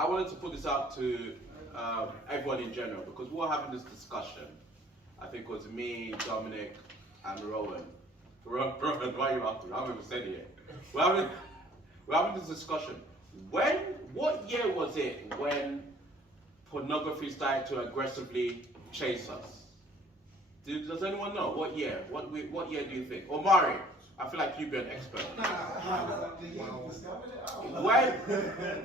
I wanted to put this out to everyone in general, because we were having this discussion. I think it was me, Dominic, and Rowan. Rowan, why are you after? I haven't even said it yet. We're having this discussion. What year was it when pornography started to aggressively chase us? Does anyone know what year? What year do you think? Omari, I feel like you'd be an expert.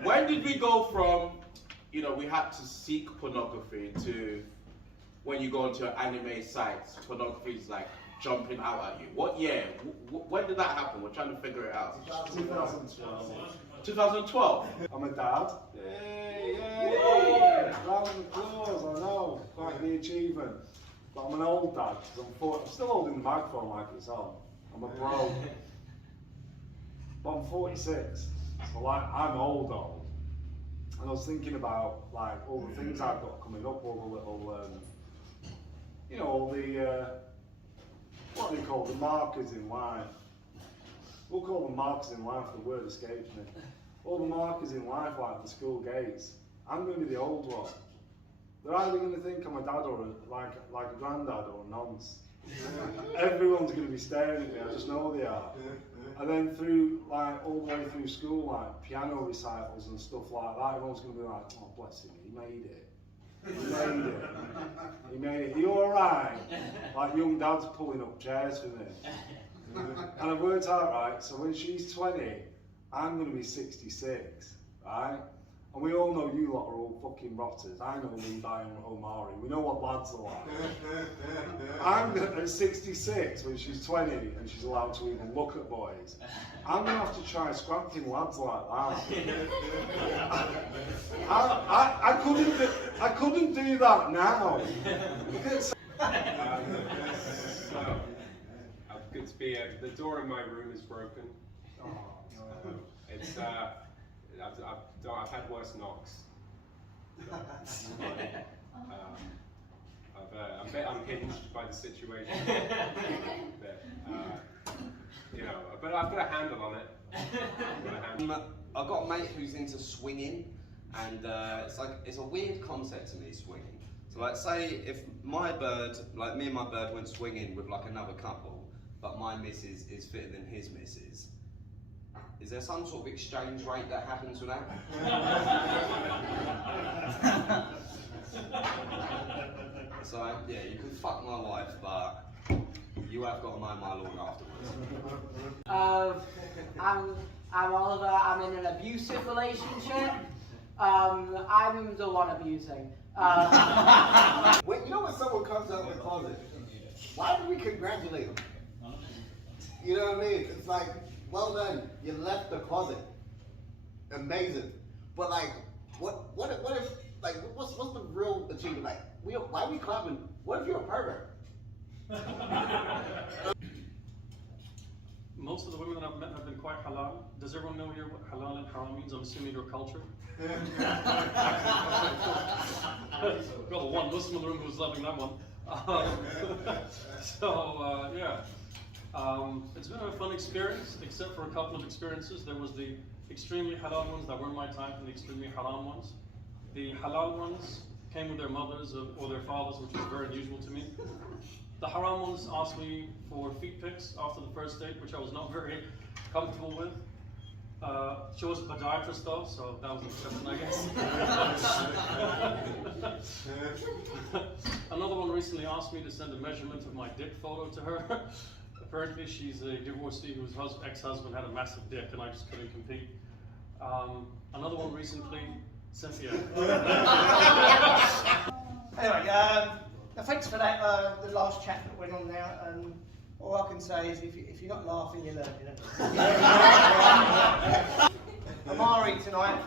When did we go from, we had to seek pornography to when you go into anime sites, pornography is like jumping out at you? What year? When did that happen? We're trying to figure it out. 2012. 2012. I'm a dad. Yay! Round of applause, I know. Quite the achievement. But I'm an old dad, because I'm still holding the microphone like it's on. I'm a bro. But I'm 46, so like, I'm old. And I was thinking about like all the things I've got coming up, all the little, all the, what do they call the markers in life? We'll call them markers in life, the word escapes me. All the markers in life, like the school gates, I'm going to be the old one. They're either going to think I'm a dad or like a granddad or a nonce. Everyone's going to be staring at me, I just know they are. And then through, like, all the way through school, like piano recitals and stuff like that, everyone's going to be like, oh bless him, he made it. He made it. He made it. Are you alright? Like young dads pulling up chairs for me. And I've worked out, right, so when she's 20, I'm going to be 66, right? And we all know you lot are all fucking rotters. I know Levi and Omari. We know what lads are like. I'm at 66 when she's 20 and she's allowed to even look at boys. I'm going to have to try scrapping lads like that. I couldn't do that now. Good to be here. The door in my room is broken. It's I've had worse knocks. I'm a bit unhinged by the situation. But I've got a handle on it. I've got a mate who's into swinging, and it's a weird concept to me, swinging. So like, say if my bird, like me and my bird went swinging with like another couple, but my missus is fitter than his missus. Is there some sort of exchange rate that happens with that? So yeah, you can fuck my wife, but you have got to mow my lawn afterwards. I'm Oliver. I'm in an abusive relationship. I'm the one abusing. When someone comes out of the closet, why do we congratulate them? You know what I mean? It's like, well done, you left the closet. Amazing. But like, what if, like, what's the real achievement? Like, why are we clapping? What if you're a pervert? Most of the women that I've met have been quite halal. Does everyone know here what halal and haram means? I'm assuming your culture. Got the one Muslim in the room who's loving that one. Yeah. It's been a fun experience, except for a couple of experiences. There was the extremely halal ones that weren't my type, and the extremely haram ones. The halal ones came with their mothers or their fathers, which was very unusual to me. The haram ones asked me for feet pics after the first date, which I was not very comfortable with. She was a podiatrist though, so that was an exception, I guess. Another one recently asked me to send a measurement of my dick photo to her. Apparently she's a divorcee whose ex-husband had a massive dick and I just couldn't compete. Another one recently, Cynthia. Anyway, thanks for that, the last chat that went on there. All I can say is if you're not laughing, you're learning. Amari tonight,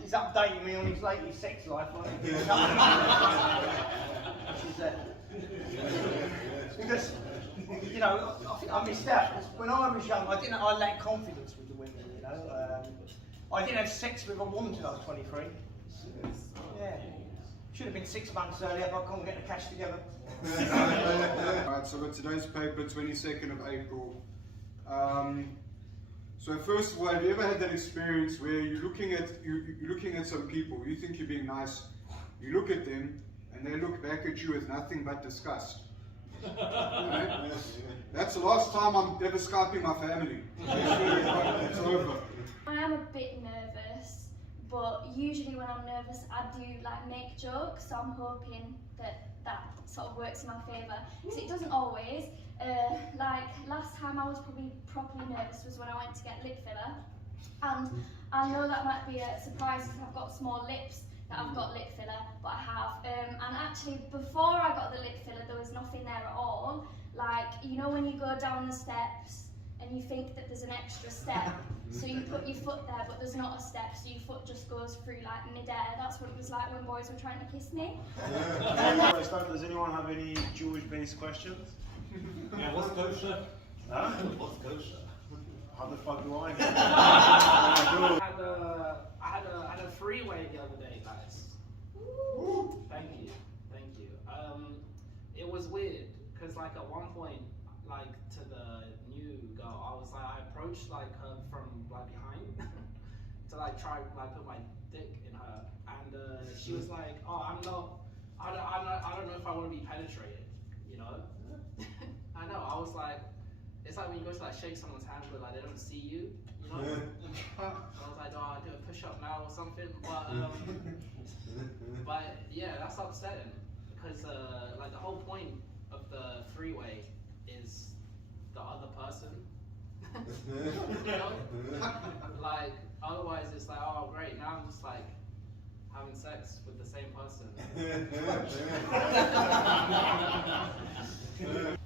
he's updating me on his latest sex life. Because, I think I missed out. When I was young, I lacked confidence with the women, I didn't have sex with a woman until I was 23. Yeah. Should have been 6 months earlier, but I couldn't get the cash together. Alright, so we've got today's paper, 22nd of April. So first of all, have you ever had that experience where you're looking at some people, you think you're being nice, you look at them, and they look back at you with nothing but disgust? Right? That's the last time I'm ever Skyping my family. It's over. I am a bit nervous, but usually when I'm nervous I do like make jokes, so I'm hoping that that sort of works in my favour, because it doesn't always. Like last time I was probably properly nervous was when I went to get lip filler, and I know that might be a surprise because I've got small lips that I've got lip filler, but I have. And actually before I got the lip filler there was nothing there at all. Like, you know when you go down the steps and you think that there's an extra step, so you put your foot there but there's not a step, so your foot just goes through like mid-air. That's what it was like when boys were trying to kiss me. Does anyone have any Jewish-based questions? Yeah, what's kosher? Huh? What's kosher? How the fuck do I know? I had a freeway the other day, guys. Thank you. It was weird because like at one point, like to the new girl, I was like, I approached like her from like behind to like try like put my dick in her, and she was like, oh, I don't know if I want to be penetrated, you know. I know. I was like, it's like when you go to like shake someone's hand, but like they don't see you, you know. So I was like, oh, I'll do a push up now or something, but yeah, that's upsetting because like the whole point of the freeway is the other person. You know, like otherwise it's like, oh great, now I'm just like having sex with the same person.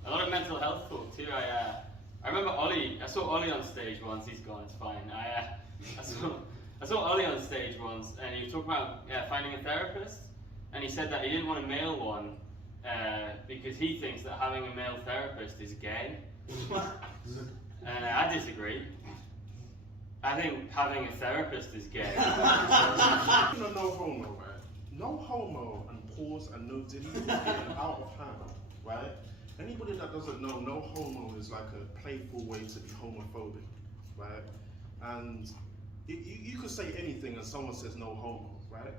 A lot of mental health talk too. I remember Ollie. I saw Ollie on stage once. He's gone. It's fine. I saw Ollie on stage once, and he was talking about finding a therapist, and he said that he didn't want a male one because he thinks that having a male therapist is gay. And I disagree. I think having a therapist is gay. No homo, right? No homo and pause and no dilly is getting out of hand, right? Anybody that doesn't know, no homo is like a playful way to be homophobic, right? And you could say anything and someone says no homo, right?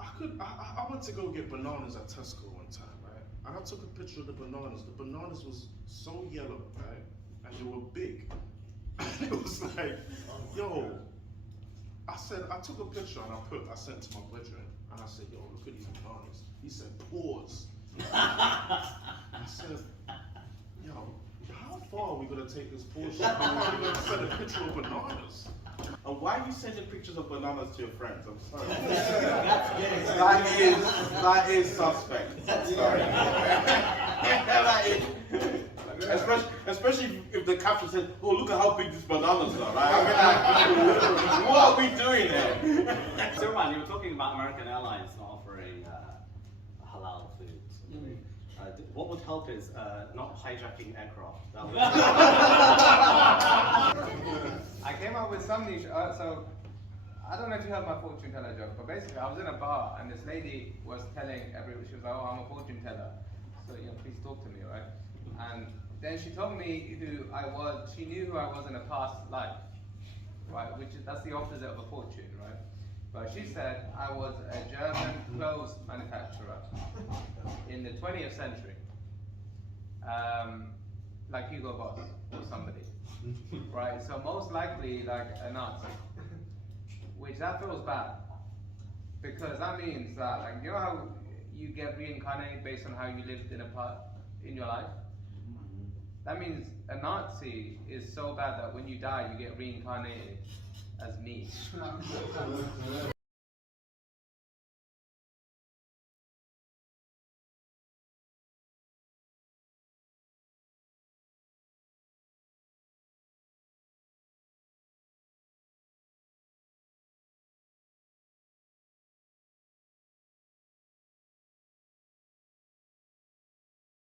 I went to go get bananas at Tesco one time, right? And I took a picture of the bananas. The bananas was so yellow, right? And they were big. And it was like, yo, I took a picture and I sent it to my brethren. And I said, yo, look at these bananas. He said, pause. I said, yo, how far are we gonna take this bullshit? How far are we gonna send a picture of bananas? And why are you sending pictures of bananas to your friends? I'm sorry. That is suspect. Sorry. That is. Especially if the caption says, "Oh, look at how big these bananas are!" Right? I mean, like, what are we doing here? So, Roman, you were talking about American Airlines not offering halal food. What would help is not hijacking aircraft. That would I came up with some niche. So I don't know if you heard my fortune teller joke, but basically I was in a bar and this lady was telling everyone, she was like, "Oh, I'm a fortune teller, so please talk to me, right?" And then she told me who I was. She knew who I was in a past life, right? That's the opposite of a fortune, right? But she said I was a German clothes manufacturer in the 20th century, like Hugo Boss or somebody, right? So most likely like a Nazi, which that feels bad, because that means that, like, you know how you get reincarnated based on how you lived in your life? That means a Nazi is so bad that when you die you get reincarnated as me.